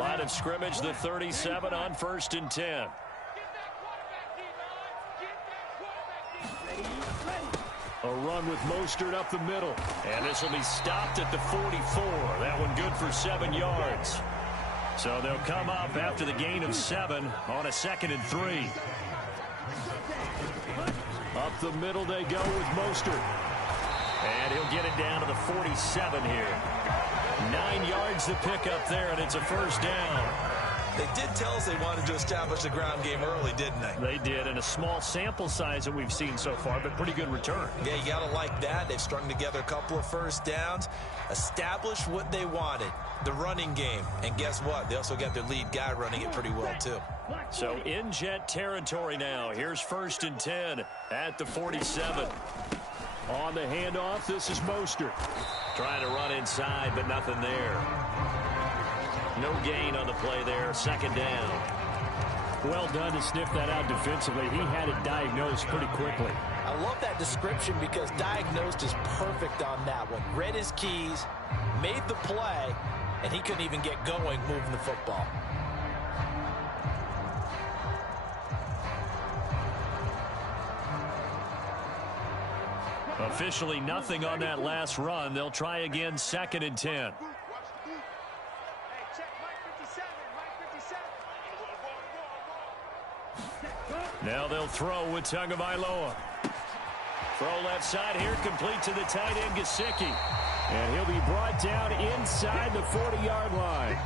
Line of scrimmage, the 37 on 1st and 10. A run with Mostert up the middle. And this will be stopped at the 44. That one good for 7 yards. So they'll come up after the gain of 7 on a 2nd and 3. Up the middle they go with Mostert. And he'll get it down to the 47 here. 9 yards to pick up there, and it's a 1st down. They did tell us they wanted to establish the ground game early, didn't they? They did, and a small sample size that we've seen so far, but pretty good return. Yeah, you got to like that. They've strung together a couple of 1st downs, established what they wanted, the running game. And guess what? They also got their lead guy running it pretty well, too. So in jet territory now. Here's 1st and 10 at the 47. On the handoff, this is Mostert. Trying to run inside, but nothing there. No gain on the play there. 2nd down. Well done to sniff that out defensively. He had it diagnosed pretty quickly. I love that description because diagnosed is perfect on that one. Read his keys, made the play, and he couldn't even get going moving the football. Officially nothing on that last run. They'll try again, 2nd and 10. Now they'll throw with Tagovailoa. Throw left side here, complete to the tight end, Gesicki. And he'll be brought down inside the 40-yard line.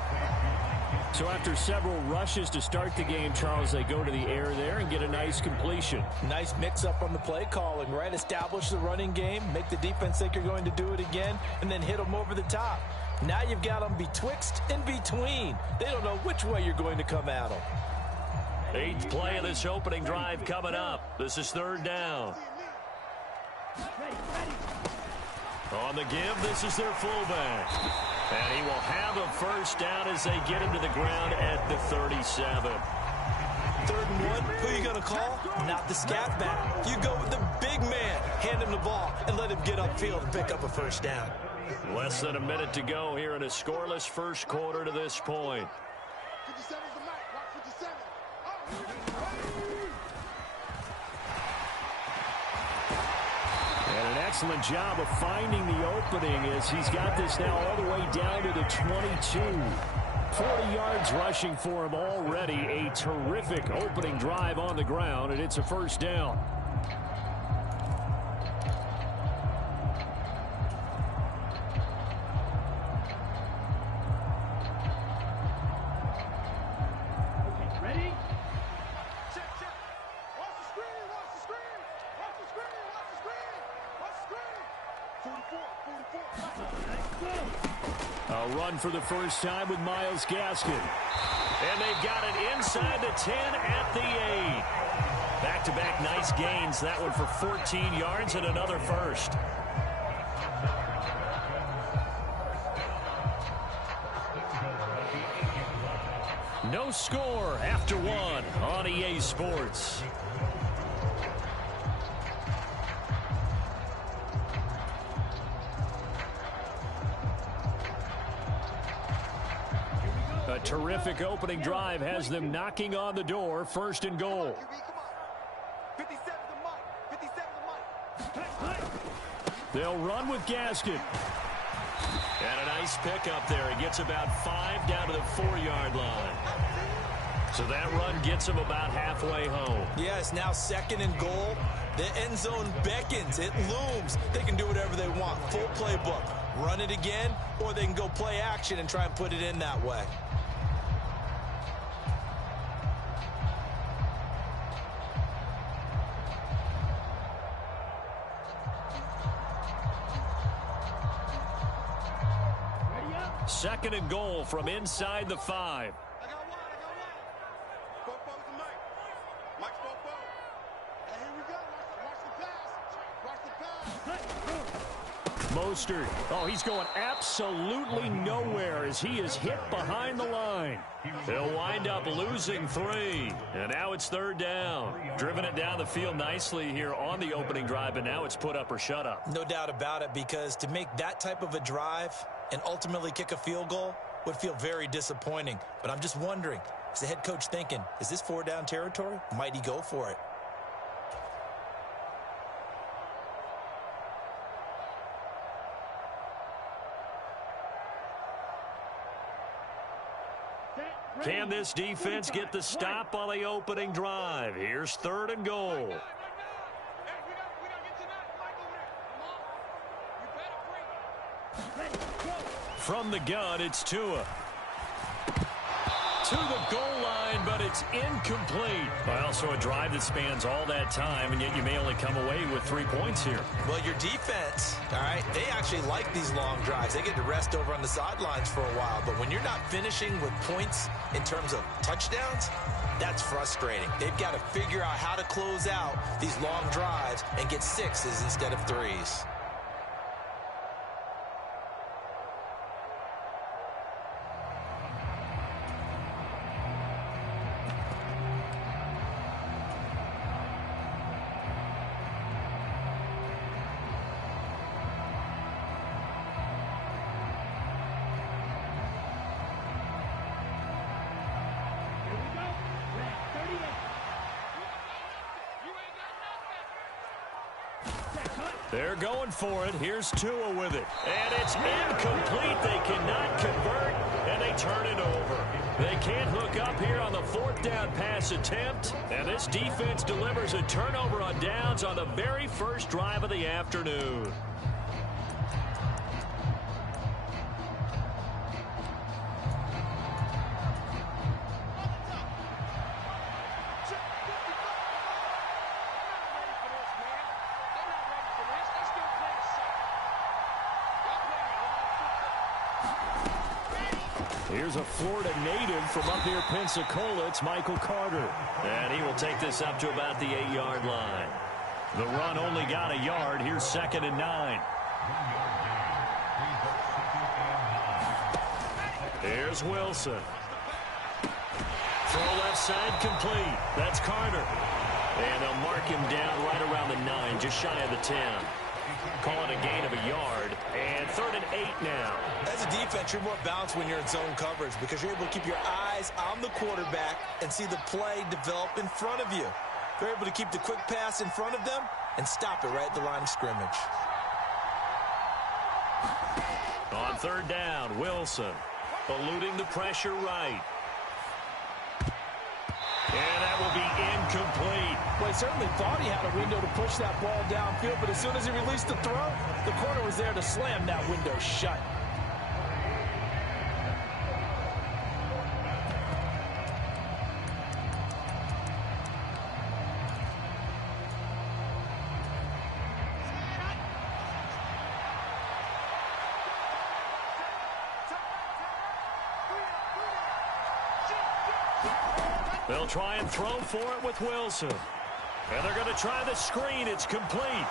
So after several rushes to start the game, Charles, they go to the air there and get a nice completion. Nice mix-up on the play calling, right? Establish the running game, make the defense think you're going to do it again, and then hit them over the top. Now you've got them betwixt and between. They don't know which way you're going to come at them. 8th play of this opening drive coming up. This is 3rd down. On the give, this is their fullback. And he will have a 1st down as they get him to the ground at the 37. 3rd and 1, who you going to call? Not the scat back. You go with the big man. Hand him the ball and let him get upfield and pick up a 1st down. Less than a minute to go here in a scoreless 1st quarter to this point. And an excellent job of finding the opening as he's got this now all the way down to the 22. 40 yards rushing for him already. A terrific opening drive on the ground, and it's a 1st down. A run for the 1st time with Myles Gaskin. And they've got it inside the 10 at the 8. Back-to-back nice gains. That one for 14 yards and another 1st. No score after 1 on EA Sports. A terrific opening drive has them knocking on the door. 1st and goal. They'll run with Gaskin. And a nice pickup there. He gets about 5 down to the 4-yard line. So that run gets him about halfway home. Yeah, it's now 2nd and goal. The end zone beckons. It looms. They can do whatever they want. Full playbook. Run it again, or they can go play action and try and put it in that way. Second and goal from inside the 5. Mostert. Oh, he's going absolutely nowhere as he is hit behind the line. They'll wind up losing 3. And now it's 3rd down. Driven it down the field nicely here on the opening drive, and now it's put up or shut up. No doubt about it, because to make that type of a drive and ultimately kick a field goal, would feel very disappointing. But I'm just wondering, is the head coach thinking, is this 4-down territory? Might he go for it? Can this defense get the stop on the opening drive? Here's 3rd and goal. From the gun, it's Tua. To the goal line, but it's incomplete. Also a drive that spans all that time, and yet you may only come away with 3 points here. Well, your defense, all right, they actually like these long drives. They get to rest over on the sidelines for a while. But when you're not finishing with points in terms of touchdowns, that's frustrating. They've got to figure out how to close out these long drives and get 6s instead of 3s. They're going for it. Here's Tua with it. And it's incomplete. They cannot convert, and they turn it over. They can't hook up here on the 4th down pass attempt. And this defense delivers a turnover on downs on the very first drive of the afternoon. Here's a Florida native from up near Pensacola. It's Michael Carter. And he will take this up to about the 8-yard line. The run only got a yard. Here's 2nd and 9. Here's Wilson. Throw left side complete. That's Carter. And they'll mark him down right around the 9, just shy of the 10. Call it a gain of a yard. And 3rd and 8 now. As a defense, you're more balanced when you're in zone coverage because you're able to keep your eyes on the quarterback and see the play develop in front of you. You're able to keep the quick pass in front of them and stop it right at the line of scrimmage. On 3rd down, Wilson eluding the pressure right. And that will be incomplete. Well, he certainly thought he had a window to push that ball downfield, but as soon as he released the throw, the corner was there to slam that window shut. They'll try and throw for it with Wilson. And they're going to try the screen. It's complete.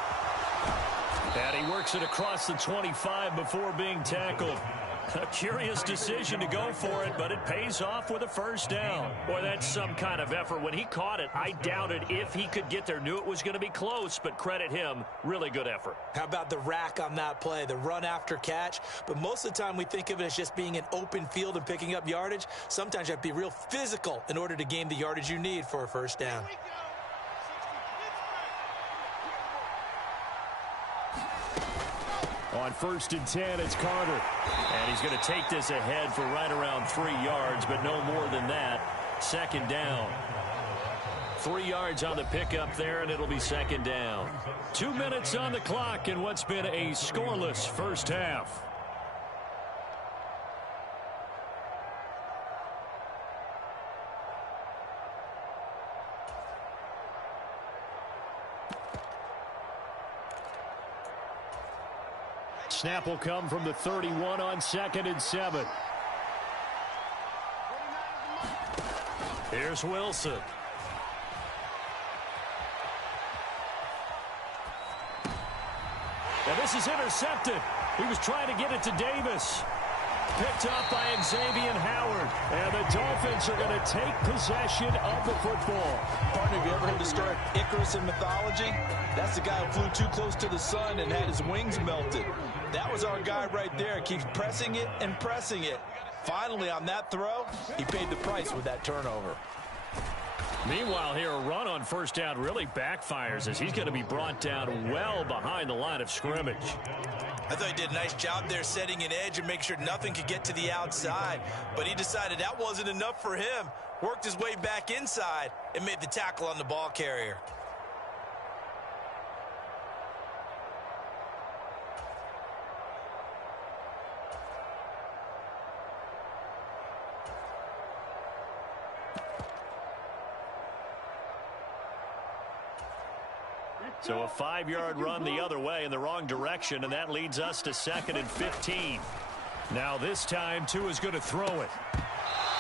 And he works it across the 25 before being tackled. A curious decision to go for it, but it pays off with a 1st down. Boy, that's some kind of effort. When he caught it, I doubted if he could get there. Knew it was going to be close, but credit him. Really good effort. How about the rack on that play, the run after catch? But most of the time we think of it as just being an open field and picking up yardage. Sometimes you have to be real physical in order to gain the yardage you need for a 1st down. On 1st and 10, it's Carter. And he's going to take this ahead for right around 3 yards, but no more than that. 2nd down. 3 yards on the pickup there, and it'll be 2nd down. 2 minutes on the clock in what's been a scoreless first half. Snap will come from the 31 on 2nd and 7. Here's Wilson. And this is intercepted. He was trying to get it to Davis. Picked up by Xavier Howard. And the Dolphins are going to take possession of the football. Partner, have you ever heard the story of Icarus in mythology? That's the guy who flew too close to the sun and had his wings melted. That was our guy right there. Keeps pressing it and pressing it. Finally, on that throw, he paid the price with that turnover. Meanwhile, here, a run on first down really backfires as he's going to be brought down well behind the line of scrimmage. I thought he did a nice job there setting an edge and make sure nothing could get to the outside. But he decided that wasn't enough for him. Worked his way back inside and made the tackle on the ball carrier. So a 5-yard run the other way in the wrong direction, and that leads us to 2nd and 15. Now this time, Tua's going to throw it.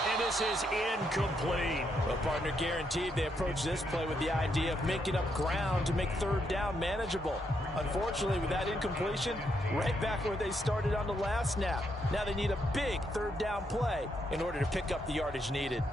And this is incomplete. Well, partner, guaranteed they approach this play with the idea of making up ground to make third down manageable. Unfortunately, with that incompletion, right back where they started on the last snap. Now they need a big third down play in order to pick up the yardage needed.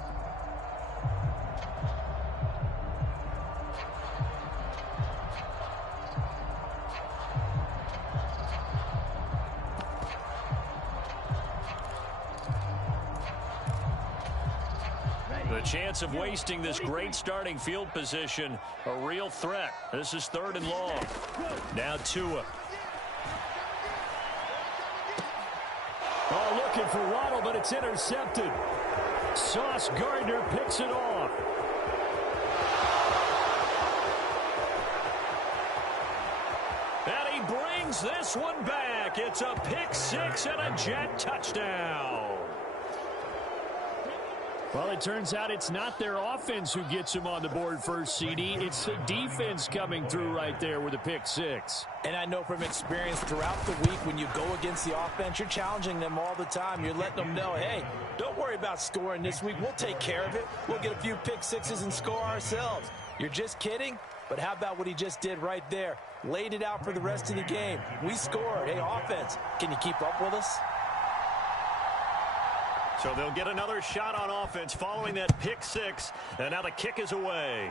The chance of wasting this great starting field position, a real threat. This is 3rd and long. Now Tua. Oh, looking for Waddle, but it's intercepted. Sauce Gardner picks it off. And he brings this one back. It's a pick six and a Jet touchdown. Well, it turns out it's not their offense who gets them on the board first, CD. It's the defense coming through right there with a pick six. And I know from experience throughout the week, when you go against the offense, you're challenging them all the time. You're letting them know, hey, don't worry about scoring this week. We'll take care of it. We'll get a few pick sixes and score ourselves. You're just kidding? But how about what he just did right there? Laid it out for the rest of the game. We scored. Hey, offense, can you keep up with us? So they'll get another shot on offense following that pick six. And now the kick is away.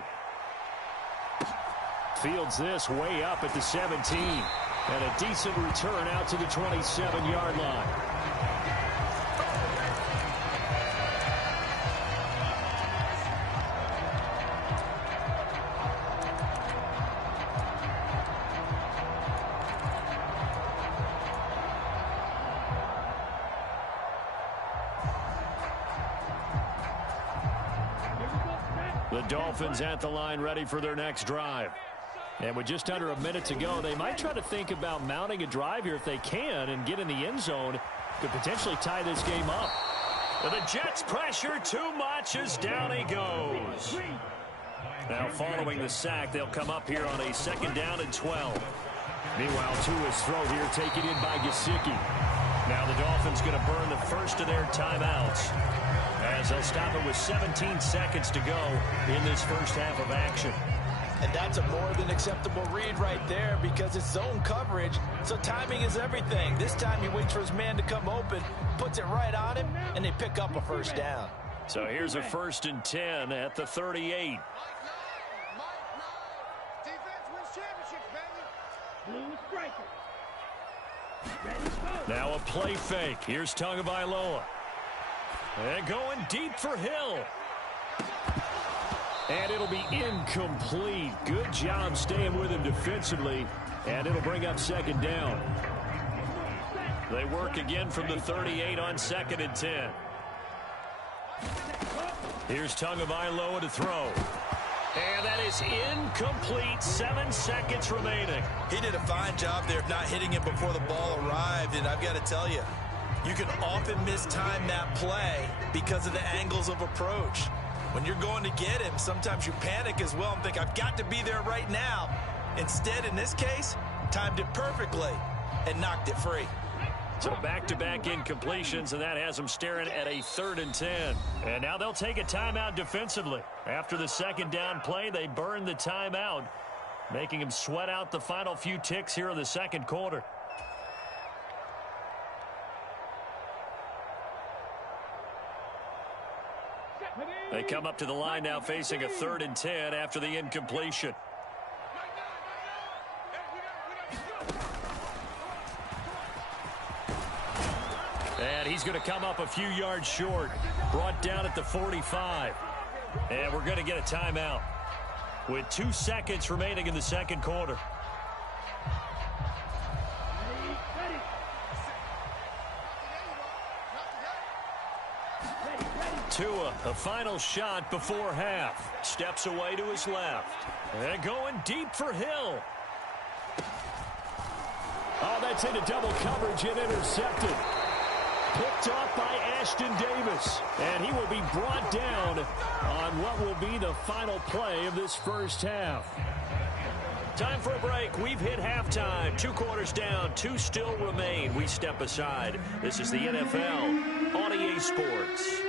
Fields this way up at the 17. And a decent return out to the 27-yard line. The Dolphins at the line ready for their next drive. And with just under a minute to go, they might try to think about mounting a drive here if they can and get in the end zone. Could potentially tie this game up. But the Jets pressure too much as down he goes. Now following the sack, they'll come up here on a 2nd down and 12. Meanwhile, Tua's throw here taken in by Gesicki. Now the Dolphins going to burn the first of their timeouts, as they'll stop it with 17 seconds to go in this first half of action. And that's a more than acceptable read right there because it's zone coverage, so timing is everything. This time he waits for his man to come open, puts it right on him, and they pick up a first down. So here's a 1st and 10 at the 38. Now a play fake. Here's Tagovailoa. And going deep for Hill. And it'll be incomplete. Good job staying with him defensively. And it'll bring up 2nd down. They work again from the 38 on 2nd and 10. Here's Tagovailoa to throw. And that is incomplete. 7 seconds remaining. He did a fine job there of not hitting him before the ball arrived. And I've got to tell you, you can often mistime that play because of the angles of approach. When you're going to get him, sometimes you panic as well and think, I've got to be there right now. Instead, in this case, timed it perfectly and knocked it free. So back-to-back incompletions, and that has them staring at a 3rd and 10. And now they'll take a timeout defensively. After the 2nd down play, they burn the timeout, making them sweat out the final few ticks here in the 2nd quarter. They come up to the line now facing a 3rd and 10 after the incompletion. And he's He's going to come up a few yards short. Brought down at the 45. And we're going to get a timeout with 2 seconds remaining in the second quarter. Tua, a final shot before half. Steps away to his left. And going deep for Hill. Oh, that's into double coverage and intercepted. Picked off by Ashton Davis. And he will be brought down on what will be the final play of this first half. Time for a break. We've hit halftime. 2 quarters down. 2 still remain. We step aside. This is the NFL on EA Sports.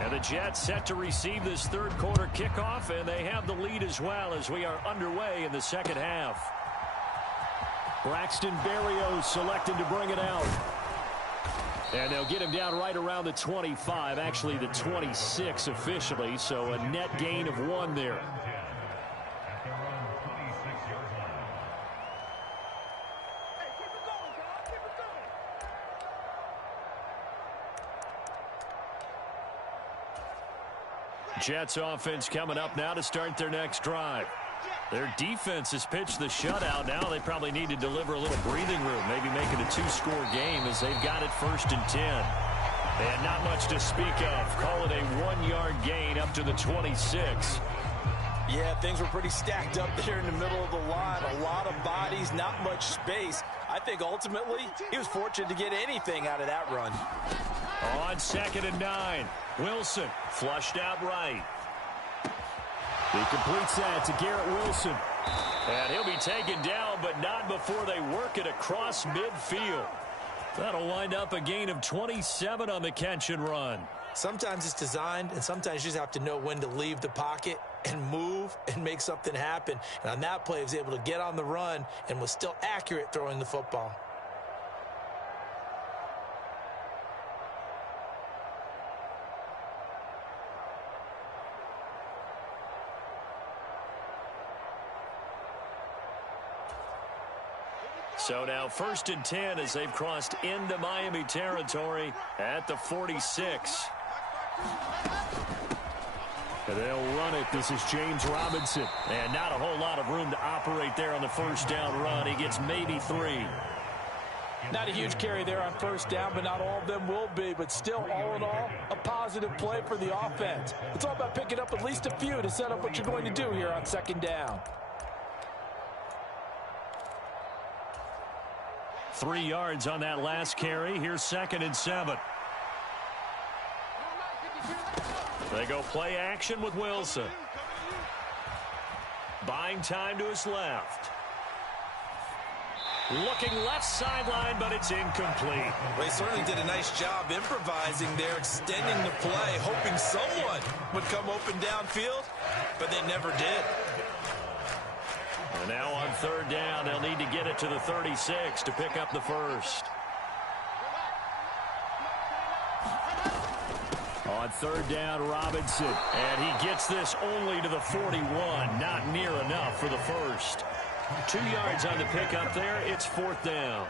And the Jets set to receive this third quarter kickoff, and they have the lead as well as we are underway in the second half. Braxton Berrios selected to bring it out. And they'll get him down right around the 25, actually the 26 officially, so a net gain of 1 there. Jets offense coming up now to start their next drive. Their defense has pitched the shutout. Now they probably need to deliver a little breathing room, maybe make it a 2-score game as they've got it 1st and 10. And not much to speak of. Call it a 1-yard gain up to the 26. Yeah, things were pretty stacked up there in the middle of the line. A lot of bodies, not much space. I think ultimately he was fortunate to get anything out of that run. On 2nd and 9, Wilson flushed out right. He completes that to Garrett Wilson. And he'll be taken down, but not before they work it across midfield. That'll wind up a gain of 27 on the catch and run. Sometimes it's designed, and sometimes you just have to know when to leave the pocket and move and make something happen. And on that play, he was able to get on the run and was still accurate throwing the football. So now 1st and 10 as they've crossed into Miami territory at the 46. And they'll run it. This is James Robinson. And not a whole lot of room to operate there on the first down run. He gets maybe 3. Not a huge carry there on first down, but not all of them will be. But still, all in all, a positive play for the offense. It's all about picking up at least a few to set up what you're going to do here on 2nd down. 3 yards on that last carry. Here's 2nd and 7. They go play action with Wilson. Buying time to his left. Looking left sideline, but it's incomplete. Well, he certainly did a nice job improvising there, extending the play, hoping someone would come open downfield, but they never did. And now on 3rd down, they'll need to get it to the 36 to pick up the first. On 3rd down, Robinson. And he gets this only to the 41. Not near enough for the first. 2 yards on the pickup there. It's 4th down.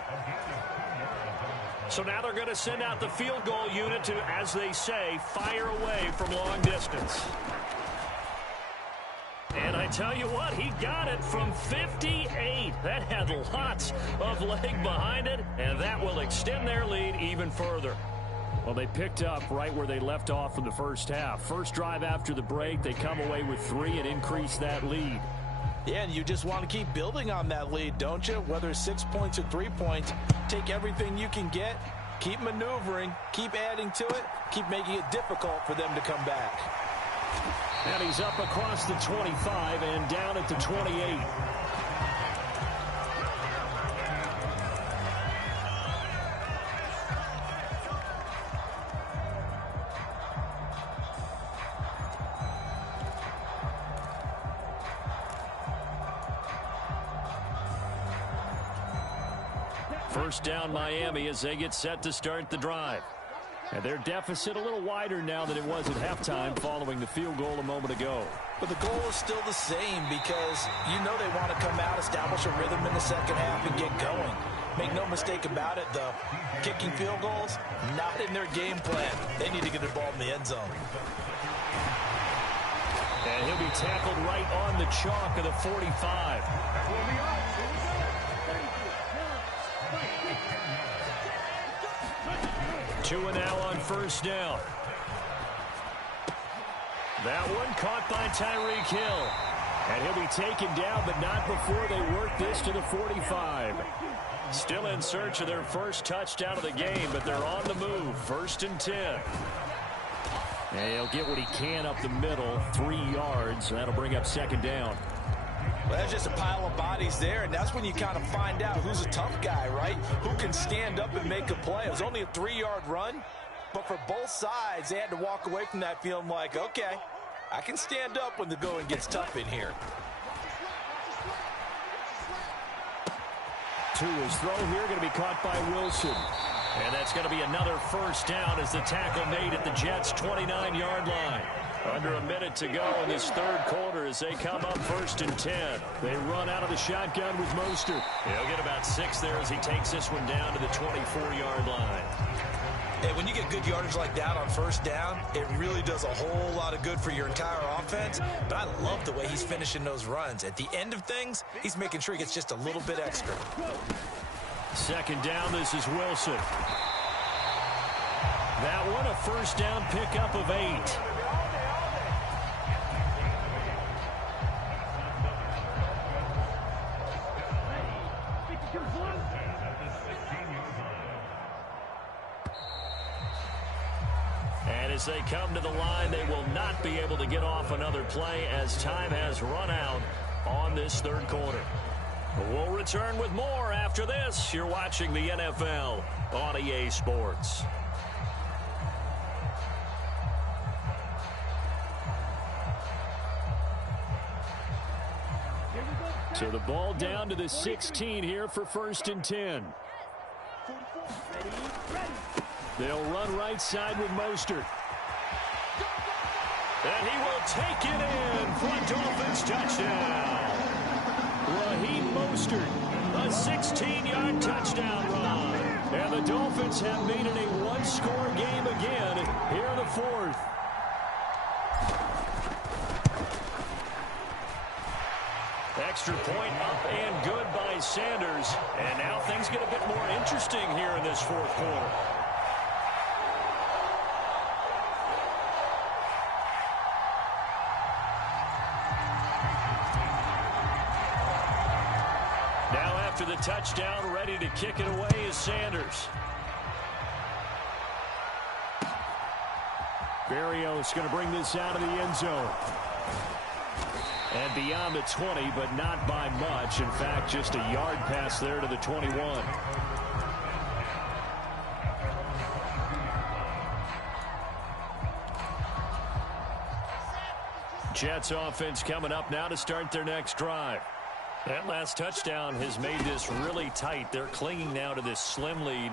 So now they're going to send out the field goal unit to, as they say, fire away from long distance. And I tell you what, he got it from 58. That had lots of leg behind it, and that will extend their lead even further. Well, they picked up right where they left off in the first half. First drive after the break, they come away with 3 and increase that lead. Yeah, and you just want to keep building on that lead, don't you? Whether it's 6 points or 3 points, take everything you can get, keep maneuvering, keep adding to it, keep making it difficult for them to come back. And he's up across the 25 and down at the 28. First down Miami as they get set to start the drive. And their deficit a little wider now than it was at halftime following the field goal a moment ago. But the goal is still the same because you know they want to come out, establish a rhythm in the second half, and get going. Make no mistake about it, the kicking field goals, not in their game plan. They need to get the ball in the end zone. And he'll be tackled right on the chalk of the 45. Two and now on first down. That one caught by Tyreek Hill. And he'll be taken down, but not before they work this to the 45. Still in search of their first touchdown of the game, but they're on the move. 1st and 10. And he'll get what he can up the middle, 3 yards. That'll bring up 2nd down. Well, that's just a pile of bodies there, and that's when you kind of find out who's a tough guy, right? Who can stand up and make a play. It was only a 3-yard run, but for both sides, they had to walk away from that feeling like, okay, I can stand up when the going gets tough in here. To his throw here, going to be caught by Wilson. And that's going to be another first down as the tackle made at the Jets' 29-yard line. Under a minute to go in this third quarter as they come up 1st and 10. They run out of the shotgun with Mostert. He'll get about 6 there as he takes this one down to the 24-yard line. Hey, when you get good yardage like that on first down, it really does a whole lot of good for your entire offense. But I love the way he's finishing those runs. At the end of things, he's making sure he gets just a little bit extra. 2nd down, this is Wilson. That one, a first down pickup of 8. And as they come to the line, they will not be able to get off another play as time has run out on this third quarter. We'll return with more after this. You're watching the NFL on EA Sports. So the ball down to the 16 here for 1st and 10. They'll run right side with Mostert. And he will take it in for a Dolphins touchdown. Raheem Mostert, a 16-yard touchdown run. And the Dolphins have made it a one-score game again here in the 4th. Extra point up and good by Sanders. And now things get a bit more interesting here in this 4th quarter. Now after the touchdown, ready to kick it away is Sanders. Berrios going to bring this out of the end zone. And beyond the 20, but not by much. In fact, just a yard pass there to the 21. Jets offense coming up now to start their next drive. That last touchdown has made this really tight. They're clinging now to this slim lead.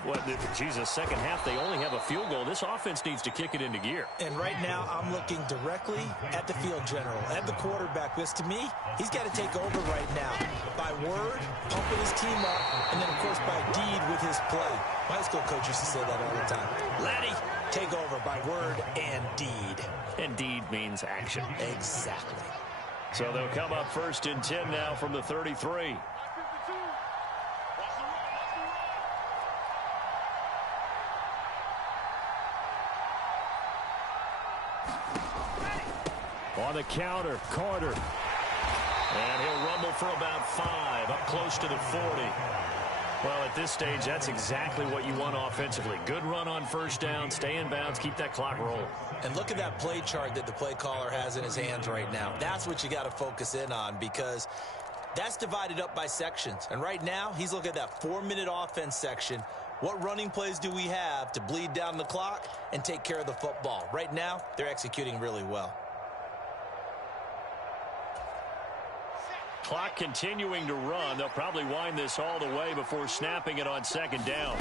Second half, they only have a field goal. This offense needs to kick it into gear. And right now, I'm looking directly at the field general, at the quarterback. Because to me, he's got to take over right now. By word, pumping his team up, and then, of course, by deed with his play. My high school coach used to say that all the time. Laddie, take over by word and deed. And deed means action. Exactly. So they'll come up 1st and 10 now from the 33. On the counter, Carter. And he'll rumble for about 5, up close to the 40. Well, at this stage, that's exactly what you want offensively. Good run on first down, stay in bounds, keep that clock rolling. And look at that play chart that the play caller has in his hands right now. That's what you got to focus in on because that's divided up by sections. And right now, he's looking at that 4-minute offense section. What running plays do we have to bleed down the clock and take care of the football? Right now, they're executing really well. Clock continuing to run. They'll probably wind this all the way before snapping it on 2nd down.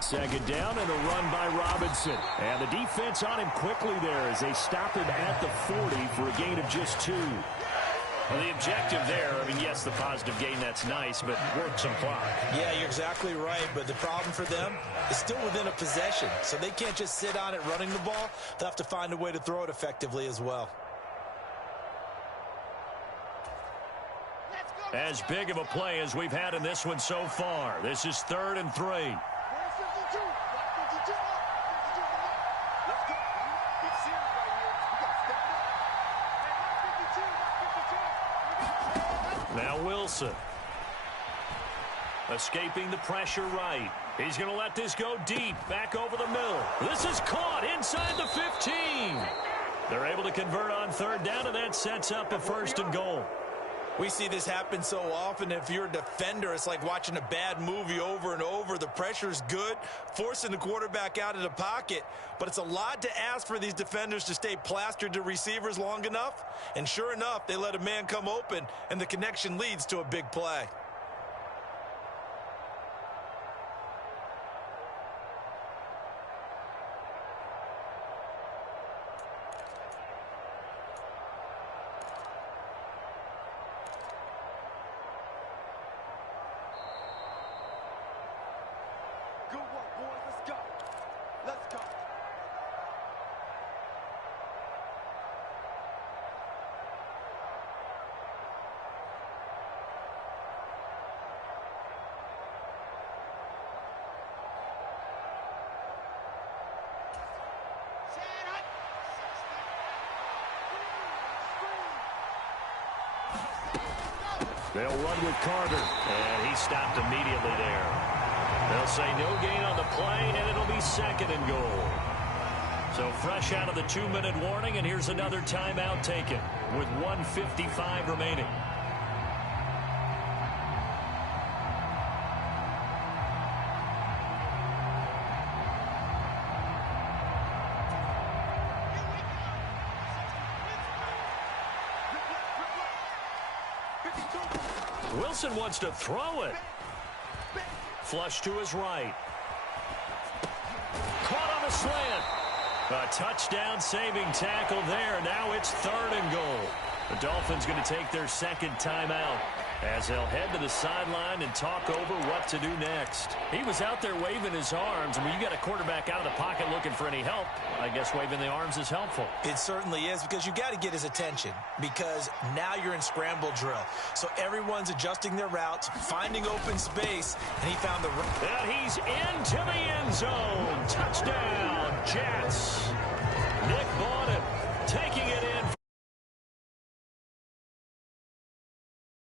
Second down and a run by Robinson. And the defense on him quickly there as they stop him at the 40 for a gain of just 2. Well, the objective there, I mean, yes, the positive gain, that's nice, but work some clock. Yeah, you're exactly right, but the problem for them is still within a possession, so they can't just sit on it running the ball. They'll have to find a way to throw it effectively as well. As big of a play as we've had in this one so far. This is 3rd and 3. Now Wilson. Escaping the pressure right. He's going to let this go deep. Back over the middle. This is caught inside the 15. They're able to convert on 3rd down, and that sets up a 1st and goal. We see this happen so often. If you're a defender, it's like watching a bad movie over and over. The pressure's good, forcing the quarterback out of the pocket. But it's a lot to ask for these defenders to stay plastered to receivers long enough. And sure enough, they let a man come open, and the connection leads to a big play. They'll run with Carter, and he stopped immediately there. They'll say no gain on the play, and it'll be 2nd and goal. So fresh out of the 2-minute warning, and here's another timeout taken with 1:55 remaining. Wilson wants to throw it. Flush to his right. Caught on the slant. A touchdown saving tackle there. Now it's 3rd and goal. The Dolphins going to take their 2nd timeout as they'll head to the sideline and talk over what to do next. He was out there waving his arms. I mean, you got a quarterback out of the pocket looking for any help. I guess waving the arms is helpful. It certainly is, because you got to get his attention, because now you're in scramble drill. So everyone's adjusting their routes, finding open space, and he found the... And he's into the end zone. Touchdown, Jets. Nick Bonnett taking it